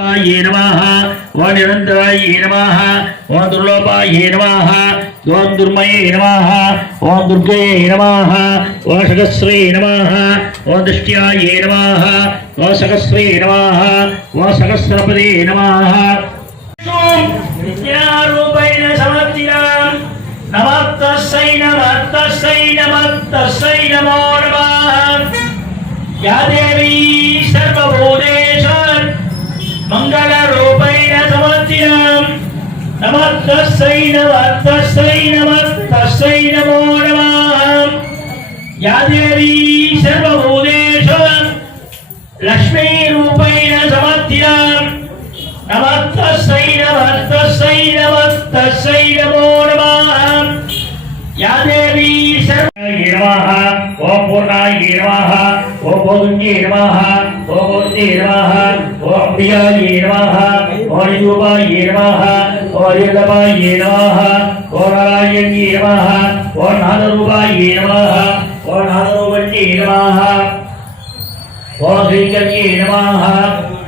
ये नमः ओम निरंतराय नमः ओम दुर्लोभाय नमः ओम दुर्मये नमः ओम दुर्गे नमः ओम सहस्रे नमः ओम दृष्ट्याय नमः ओम सहस्रे नमः ओम सहस्रपदे नमः विद्यारूपेण समर्थितां नमस्तस्यै नमस्तस्यै नमस्तस्यै नमो नमः या देवी सर्वभूतेषु मंगलरूपेण समर्थितां नमस्तस्यै नमस्तस्यै नमस्तस्यै नमो नमः या देवी सर्वभूतेषु लक्ष्मीरूपेण समर्थितां नमस्तस्यै नमस्तस्यै नमस्तस्यै नमो नमः या देवी नमः ओम पूर्णाय नमः ओम बोधुंजे नमः ओम मूर्ते नमः ओम प्रियाय नमः ओम रूपाय नमः ओम ऋतवाय नमः ओम नारायण्ये नमः ओम नादरूपाय नमः ओम नादरूपण्ये नमः ओम श्रीचर्ये नमः